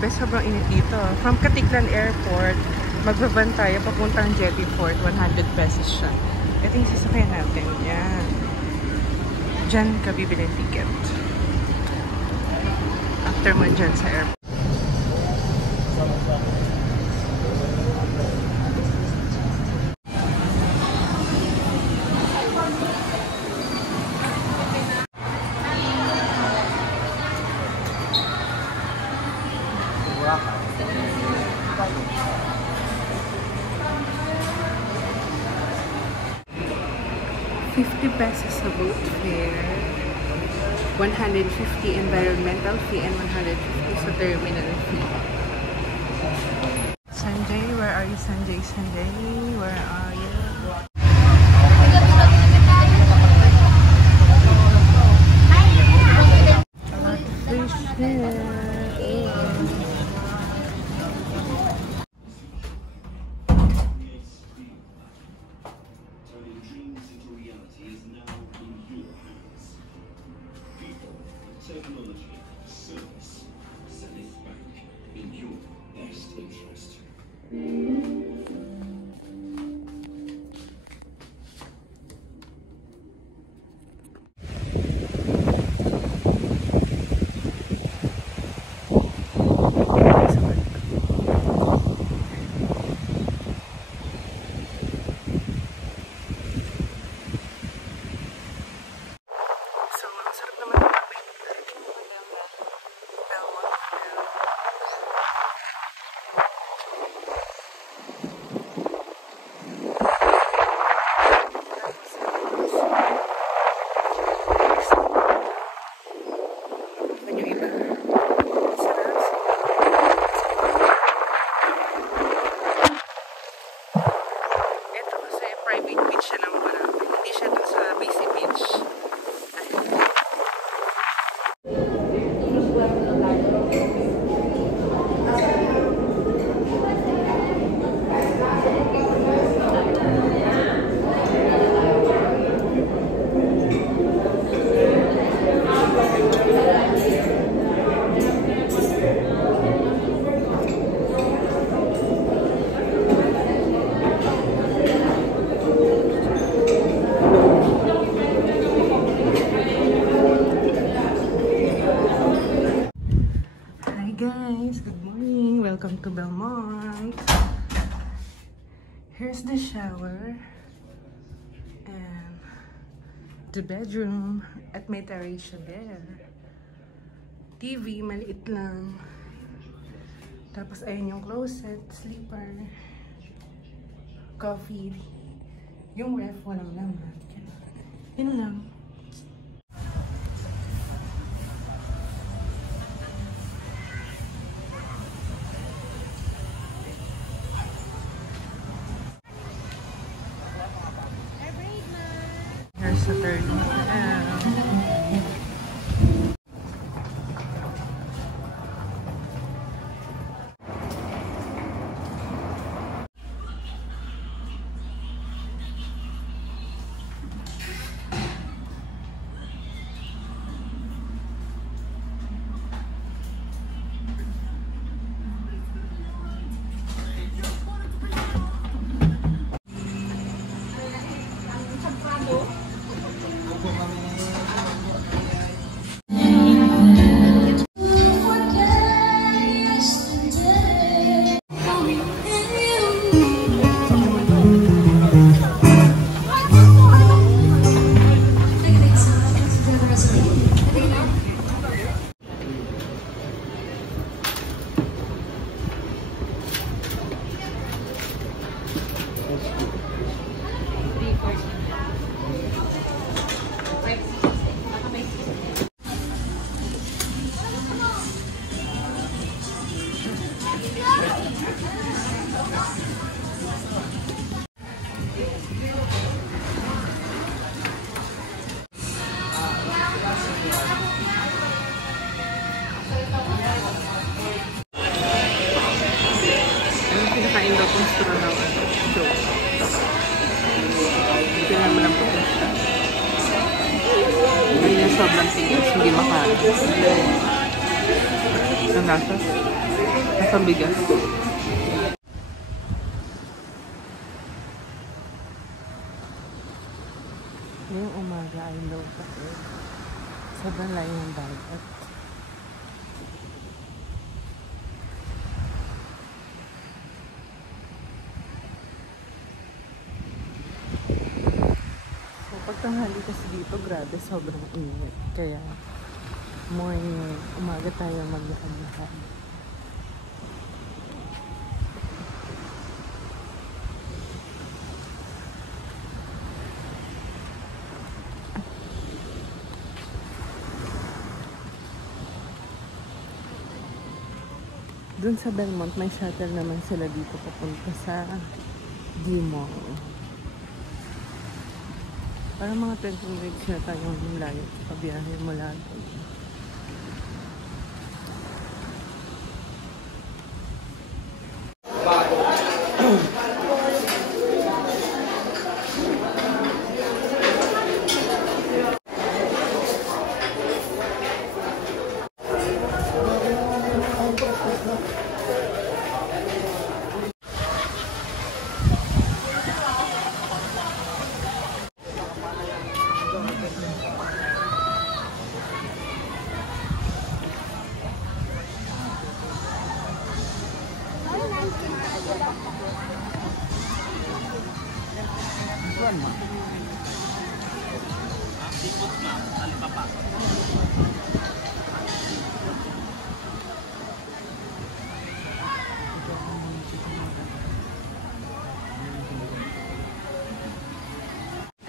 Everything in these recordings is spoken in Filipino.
Grabe, sobrang init dito. From Caticlan Airport, magbaban tayo papuntang Jetty Fort. 100 pesos siya. Ito yung sasakyan natin. Yan. Diyan ka bibili ng ticket. After mo dyan sa airport. $50 sa boat fare, 150 environmental fee, and 150 sa terminal fee. Sanjay, where are you, Sanjay? Sanjay, where are you? A lot of fish here. Technology, service, satisfaction in your best interest. Welcome to Belmont. Here's the shower and the bedroom at may terrace siya there. TV, maliit lang. Tapos ayun yung closet, sleeper, coffee. Yung ref, walang laman. Yun lang. Here's the third hotel. Pinakain daw kung straw ng show. Hindi naman ang putin siya. Hindi niya sobrang tigas, hindi makain. Ang lasa? Pambigas. Ngayong umaga ay low kasi. Sobrang layo ng dagat. So pagtanghali kasi dito, grabe, sobrang init. Kaya morning, umaga tayo maglakad-lakad. Doon sa Belmont, may shuttle naman sila dito papunta sa D-Mall. Para mga 20 minutes na tayong layo pabiyahe mula doon.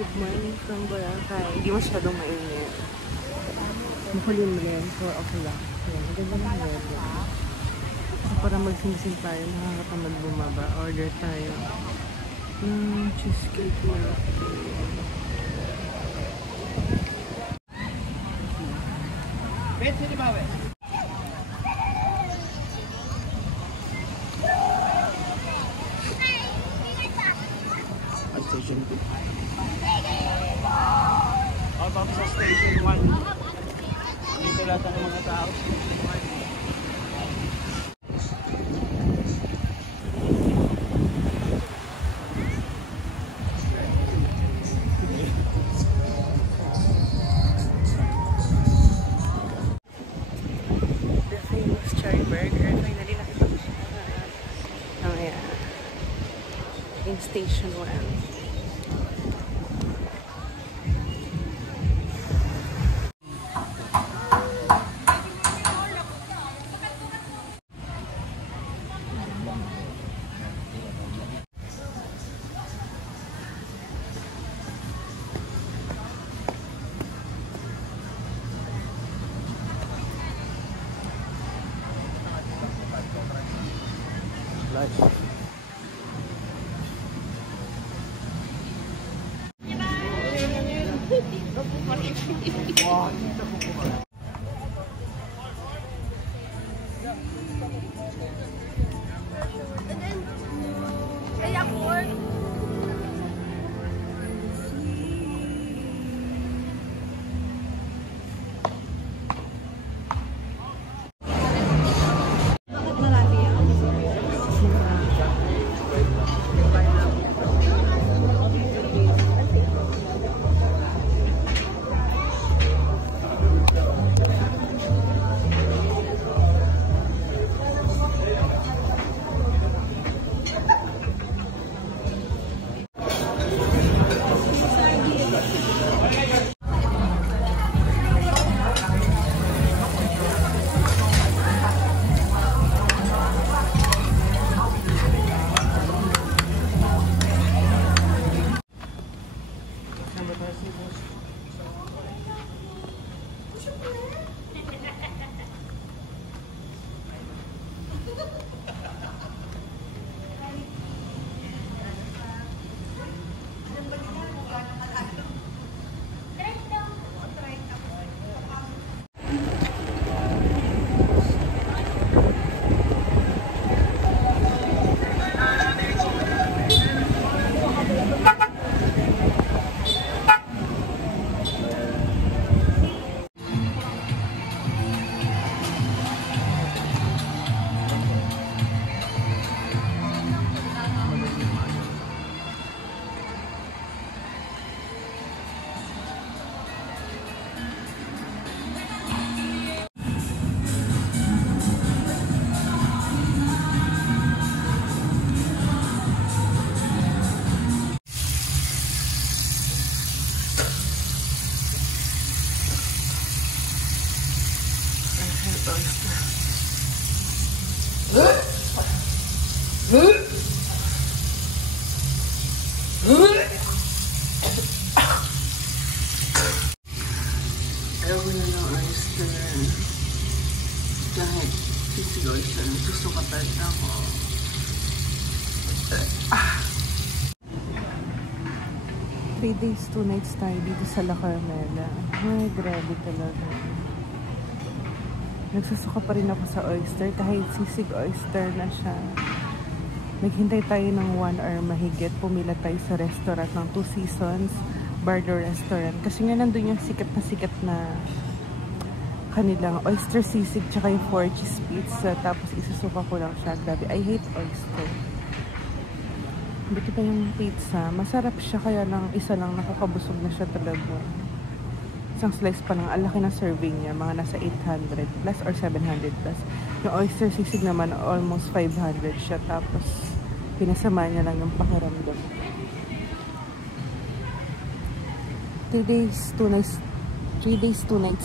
Good morning from Boracay. Hindi masyadong mainit. Makulimlim, so okay lang. Ayan, maganda ng weather. So para magsingsing tayo, nakakatamad bumaba. Order tayo ng cheesecake latte. Pwede di ba, we? Station 2. About sa Station 1. Dito lahat ng mga tao. Station 1. 3 days, 2 nights tayo dito sa La Carmela. Ay, grabe talaga. Nagsusuka pa rin ako sa oyster kahit sisig oyster na siya. Naghintay tayo ng 1 hour mahigit. Pumila tayo sa restaurant ng Two Seasons Bardo Restaurant. Kasi nga nandun yung sikat na kanilang oyster sisig tsaka yung 4 cheese pizza. Tapos isusuka ko lang siya. Grabe, I hate oyster. Hindi kita yung pizza. Masarap siya kaya lang isa lang nakakabusog na siya talaga. Isang slice pa lang. Alaki na serving niya. Mga nasa 800 plus or 700 plus. Yung oyster sisig naman almost 500 siya. Tapos pinasama niya lang yung pakiramdam. 3 days, 2 nights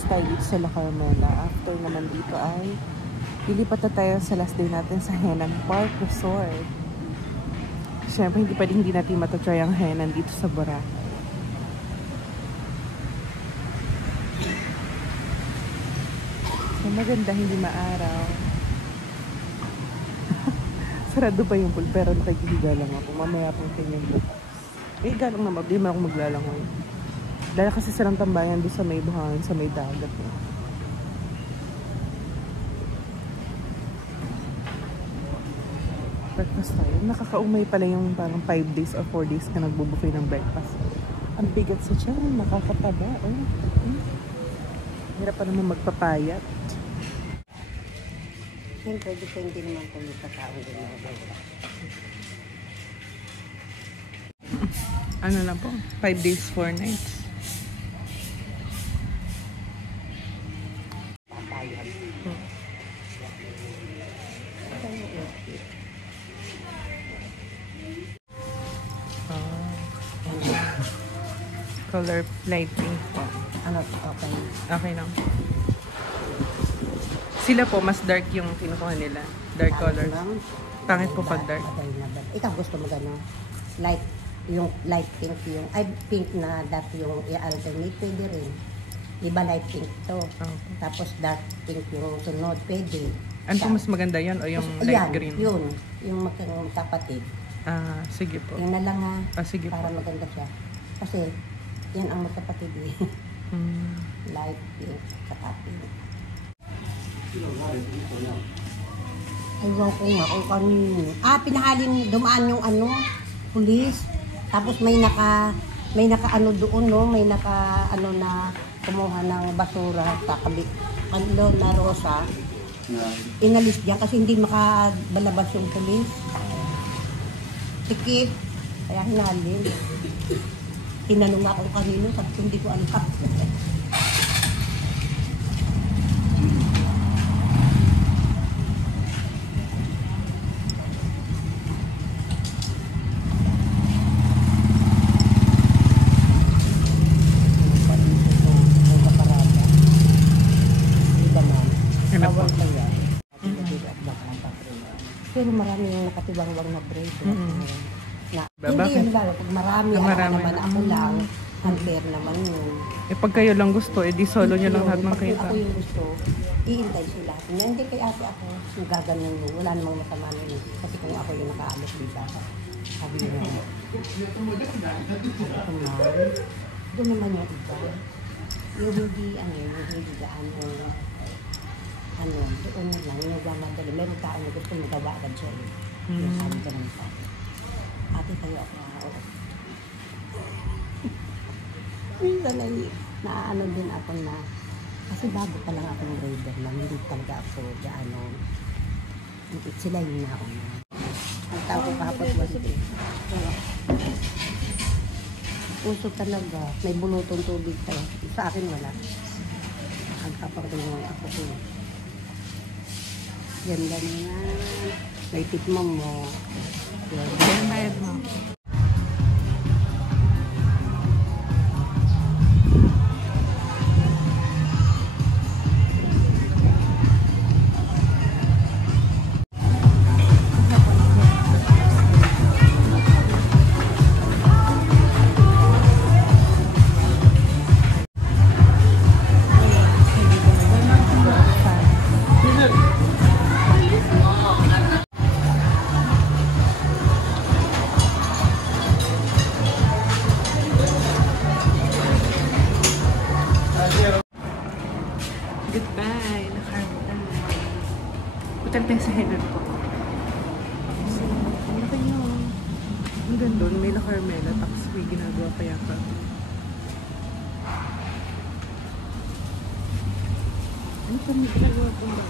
tayo dito sa La Carmela. After naman dito ay lilipat na tayo sa last day natin sa Henan Park Resort. Siyempre, hindi natin matatry ang Henan dito sa Boracay. So, maganda, hindi maaraw. Sarado pa yung pool, pero nakikihiga lang ako. Mamaya pang tingin bukas. Higa lang naman, di man ako maglalangoy. Dahil kasi silang tambayan doon sa may buhangin, sa may dagat. Breakfast tayo. Nakakaumay pala yung parang 5 days or 4 days ka nagbubuffet ng breakfast. Ang bigat sa tiyan, nakakataba. Hirap pa naman magpapayat. Siyempre, depende naman kung may kakaon din ako. Ano lang po? 5 days, 4 nights. Papayag. Color light pink po. Ano, okay. Okay lang. Sila po, mas dark yung kinukuha nila. Dark color. Pangit po pag dark. Ikaw gusto mo gano'n? Light, yung light pink yung, ay pink na dark yung i-alternate, pwede rin. Iba light pink to. Okay. Tapos dark pink yung sunod, pwede. Ano po mas maganda yan o yung light yan, green? Yun, yung magkapatid. Ah, sige po. Yung na lang ha, Sige para po. maganda siya. Kasi, yan ang magkapatid eh. Light pink, saka pink. Aywan ko nga kung kanino. Pinahalin, dumaan yung ano, pulis. Tapos may naka ano doon, no? May naka ano na kumuha ng basura sa kabit. Ano na rosa. Inalis diyan kasi hindi makabalabas yung pulis. Tikit. Kaya hinalin. Tinanong ako kanino, sabi ko hindi ko alam. Pero marami yung nakatiwang-wang na bread. Hindi yun lalo. Pag marami, naman ako lang. Unfair naman yun. Pag kayo lang gusto, di solo nyo lang lahat ng kita. Ako yung gusto, iintay sila. Hindi kay ate ako, yung gaganon mo. Wala namang masama nun. Kasi kung ako yung nakaalos dito, sabi nyo. Doon naman yung iba. Yung hindi, hindi gaano. Doon lang, yung nagmamadali. Meron tao na gusto magawa agad siya. Yung sabi ganun pa. Ate kayo ako ako. Minsan ay naaano din ako na, kasi bago pa lang akong rider lang, hindi talaga ako gaano. Sila yung nauna. Ang tao ko kahapon wasip. Puso talaga, may bulutong tubig tayo. Sa akin wala. Agkapagdungan ako ko. Ganda na. May tikmang mo. Ganda mo. tayo sa Henan po. So, ang laki nyo. Ang ganda doon, may La Carmela, tapos may ginagawa pa yata. Ano pa may ginagawa po ba?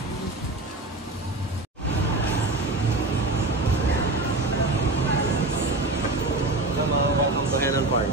Welcome to Henan Park.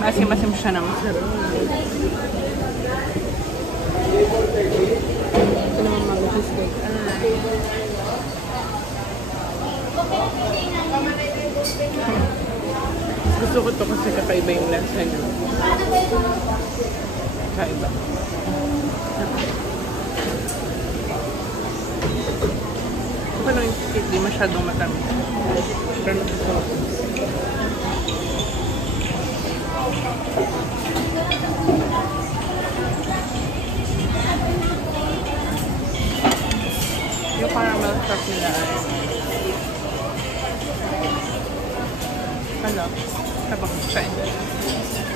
Masim-masim siya naman. Ito naman mga cheesecake. Gusto ko ito kasi kakaiba yung lasa niya. Kakaiba. Ito lang yung cheesecake, di masyadong matamis. Pero nakasarap. Yung caramel sauce nila ay ano? Starbucks siya eh.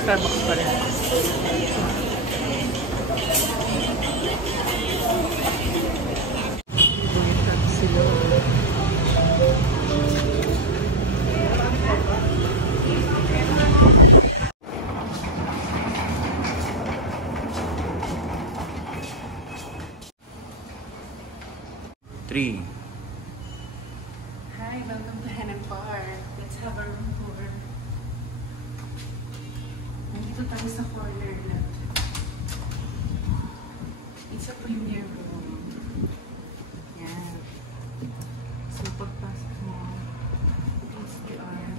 Starbucks pa rin. Bumitan sila. Hi, welcome to Henan Park. Let's have a room tour. Nandito tayo sa corner na. It's a premier room. Yan. So, pagpasok mo, please be on.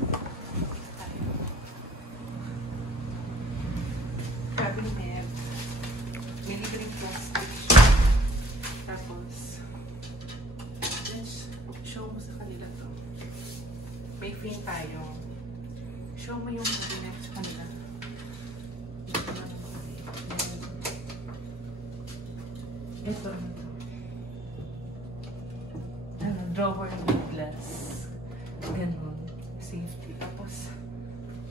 Cabinet. May libreng plastic. Tapos, show mo sa kanila to. May frame tayo. Show mo yung cabinet sa kanila. Ito. Ano, drawer with glass. Ganun. Safety. Tapos,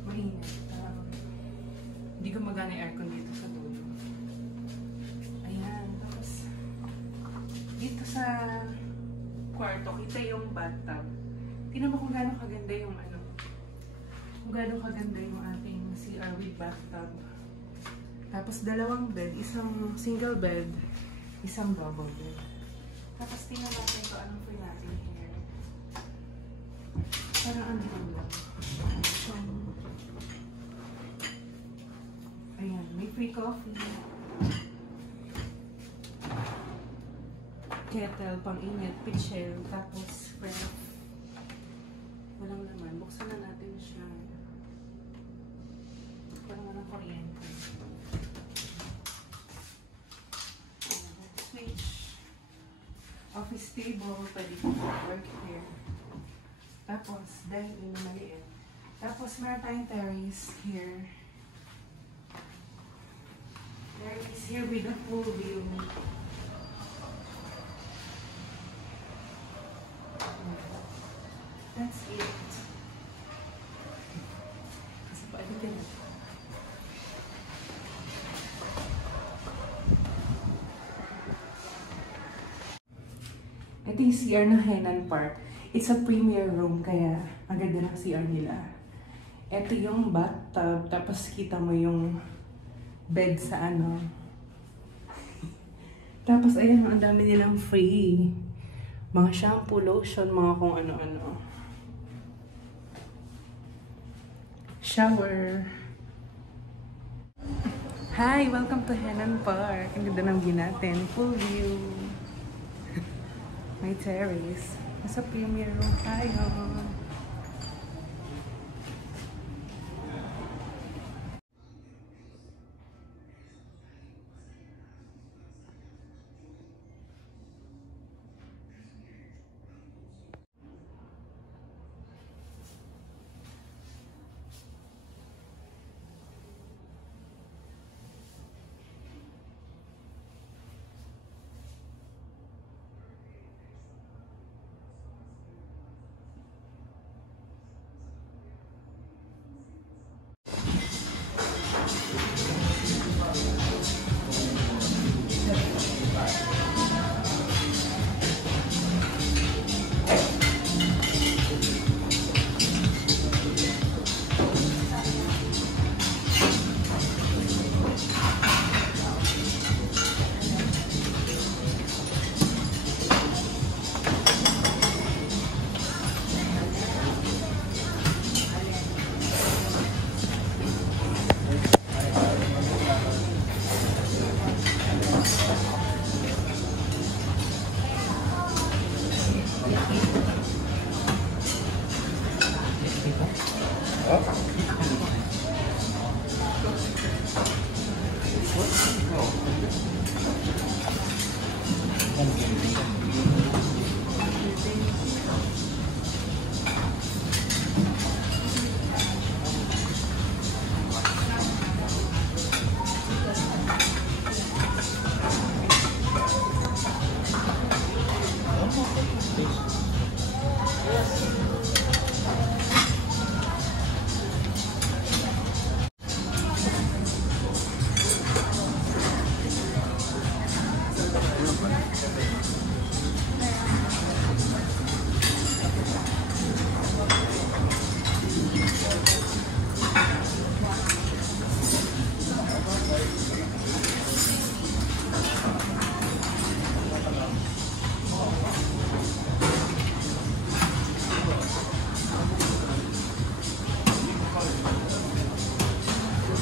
mainit. Hindi gumagana yung aircon dito sa dulo. Ayan. Tapos, sa kwarto, kita yung bathtub. Tingnan mo kung gaano kaganda yung ano. Kung gaano kaganda yung ating CR with bathtub. Tapos dalawang bed, isang single bed, isang double bed. Tapos tingnan natin ito, anong free natin here. Parang ano lang. Ayan, may free coffee. Kettle, pang-init, pitchel, tapos ref. Walang laman. Buksan na natin siya. Parang walang kuryente. Switch. Office table, pwede ko work here. Tapos, dining na maliit. Tapos, meron tayong terrace here. Terrace here with a full view. That's it. Kasi pa, ito din. Ito yung CR ng Henan Park. It's a premier room, kaya ang ganda ng CR nila. Ito yung bathtub, tapos kita mo yung bed sa ano. Tapos ayan, ang dami nilang free. Mga shampoo, lotion, mga kung ano-ano. Shower. Hi! Welcome to Henan Park. Ang ganda ng view natin. Full view. May terrace. Nasa premier room tayo.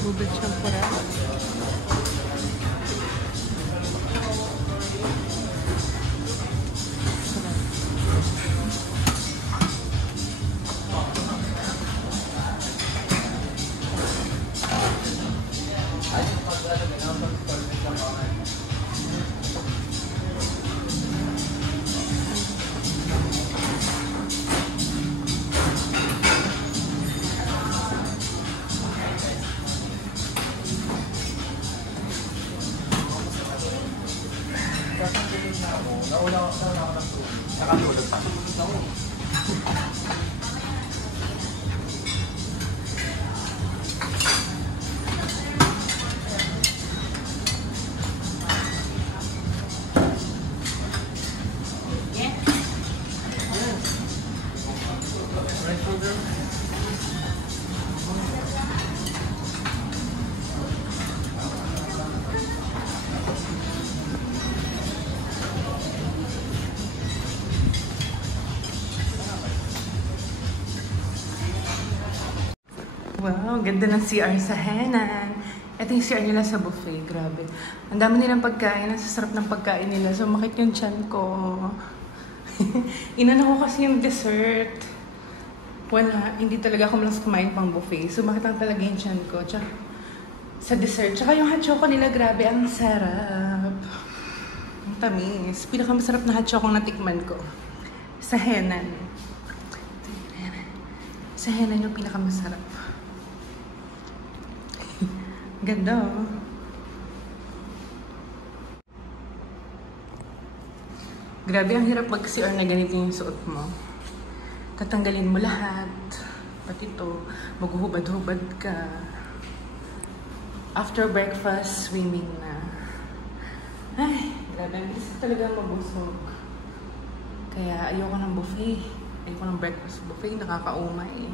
Bubad siyang parang. Wow, ganda ng CR sa Henan. Ito yung CR nila sa buffet. Grabe. Ang dami nilang pagkain. Ang sasarap ng pagkain nila. So, makit yung tiyan ko. Inano ko kasi yung dessert. Wala. Hindi talaga ako malas kumain pang buffet. So, makit lang talaga yung tiyan ko. Tsaka, sa dessert. Tsaka yung hot choco nila. Grabe. Ang sarap. Ang tamis. Pinakamasarap na hot choco na tikman ko. Sa Henan. Sa Henan yung pinakamasarap. Ganda, oh. Grabe, ang hirap mag-CR na ganito yung suot mo. Tatanggalin mo lahat. Pati ito, maghuhubad-hubad ka. After breakfast, swimming na. Ay, grabe, ang bilis talaga mabusog. Kaya ayoko ng buffet. Ayoko ng breakfast buffet, nakakaumay.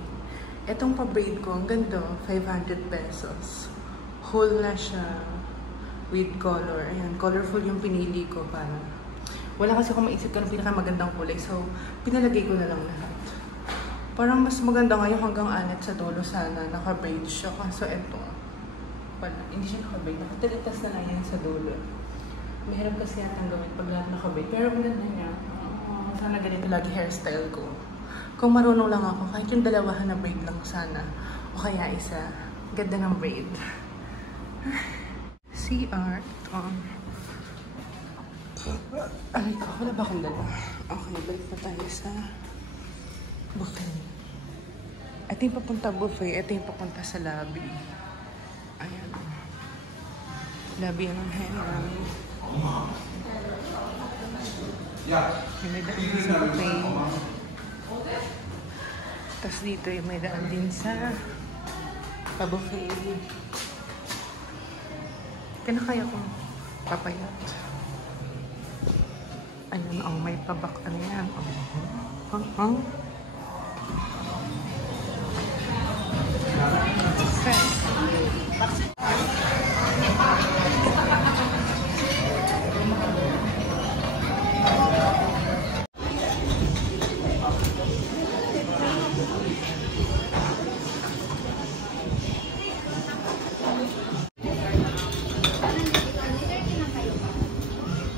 Etong pa-braid ko, ang ganda, 500 pesos. Whole na siya with color. Ayan, colorful yung pinili ko para. Wala kasi akong maisip ka ng pinakamagandang kulay. So, pinalagay ko na lang lahat. Parang mas maganda ngayon hanggang anat sa dulo sana. Naka-braid siya. Kaso eto. Wala. Hindi siya naka-braid. Nakatalitas na lang yan sa dulo. Mahirap kasi yatang gawin pag lahat naka-braid. Pero maganda niya. Sana ganito lagi hairstyle ko. Kung marunong lang ako, kahit yung dalawahan na braid lang sana. O kaya isa. Ganda ng braid. CR. Ay ko, wala ba akong dala? Okay, balik na tayo sa buffet. Ito yung papunta buffet, ito yung papunta sa lobby. Ayan. Lobby ng Henan. May daan din sa buffet. Tapos dito yung may daan din sa pa-buffet. Kaya kong papayat. Ayun, ang may pabak. Ano yan?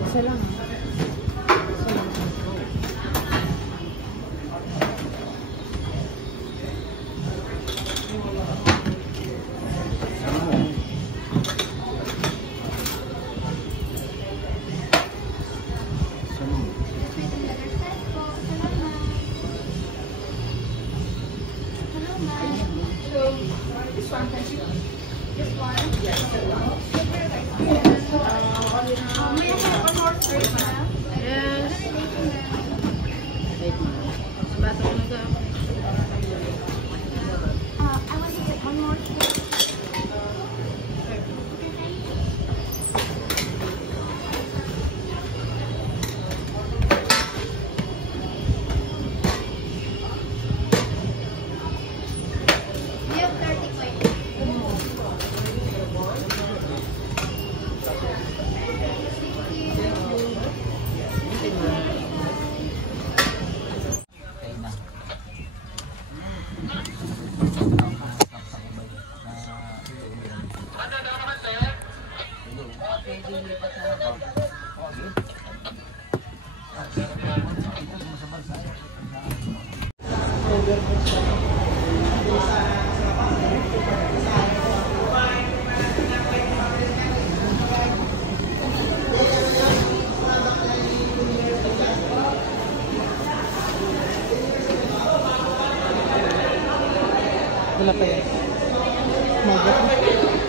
Isa lang. Wala pa yan. Magot.